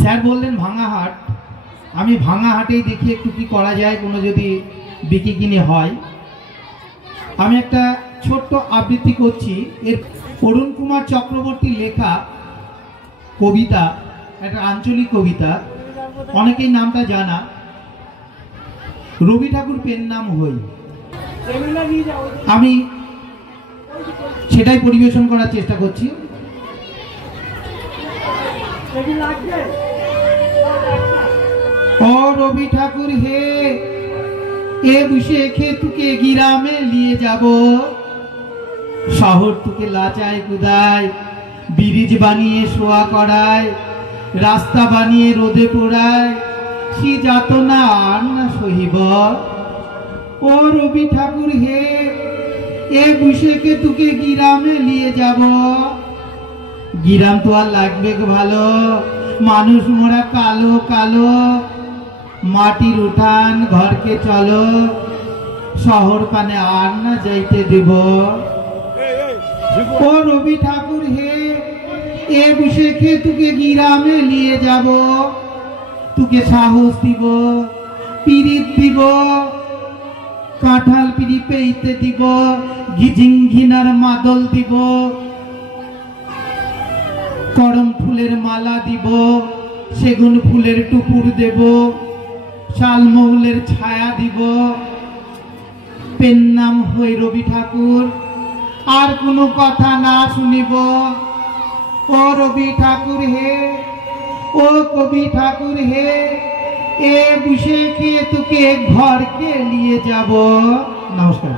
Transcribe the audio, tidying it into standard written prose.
Sir বললেন ভাঙাহাট, আমি ভাঙাহাটেই দেখি একটু কি করা যায়, কোনো যদি বিকি কিনে হয়। আমি একটা ছোট্ট আবৃত্তি করছি। এর অরুণ কুমার চক্রবর্তী লেখা কবিতা, একটা আঞ্চলিক কবিতা, অনেকেই নামটা জানা। রবি ঠাকুর পেন নাম হই, আমি সেটাই পরিবেশন করার চেষ্টা করছি। ও রবি ঠাকুর হে, এ বুঝে খে তুকে গ্রামে নিয়ে যাব, শহর তুকে লাচায় কুদায়, ব্রিজ বানিয়ে শোয়া করায়, রাস্তা বানিয়ে রোদে পোড়ায়, সে যাতনা আর না সহিব। ও রবি ঠাকুর হে, এ বুঝে খে তুকে গ্রামে নিয়ে যাব, গ্রাম তো আর লাগবে ভালো, মানুষ মোরা কালো কালো, মাটির উঠান ঘরকে চলো, শহর পানে আর না যাইতে দেব। ও রবি ঠাকুর হে, এ বুঝে খে তুকে গ্রামে নিয়ে যাব, তুকে সাহস দিব, পিরিত দিব, কাঁঠাল পিড়ি পেইতে দিব, ঘিঝিংঘিনার মাদল দিব, করম ফুলের মালা দিব, সেগুন ফুলের টুকুর দেব, শালমৌলের ছায়া দিব, পেন নাম হই রবি ঠাকুর, আর কোনো কথা না শুনিব। ও রবি ঠাকুর হে, ও কবি ঠাকুর হে, এ বুঝে খেয়ে তোকে ঘরকে নিয়ে যাব। নমস্কার।